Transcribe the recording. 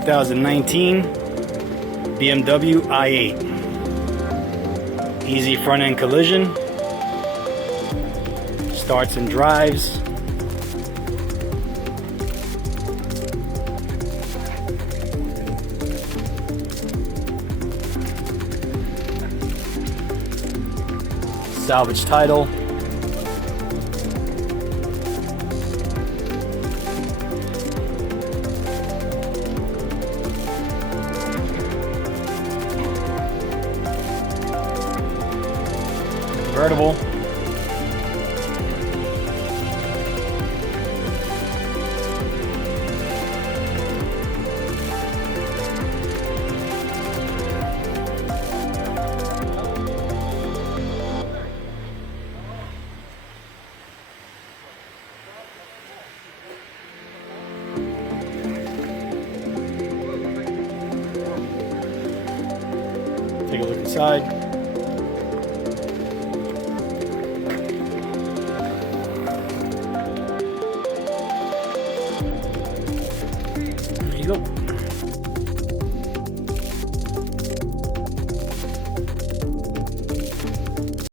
2019 BMW i8. Easy front end collision. Starts and drives. Salvage title. Convertible. Take a look inside. There you go.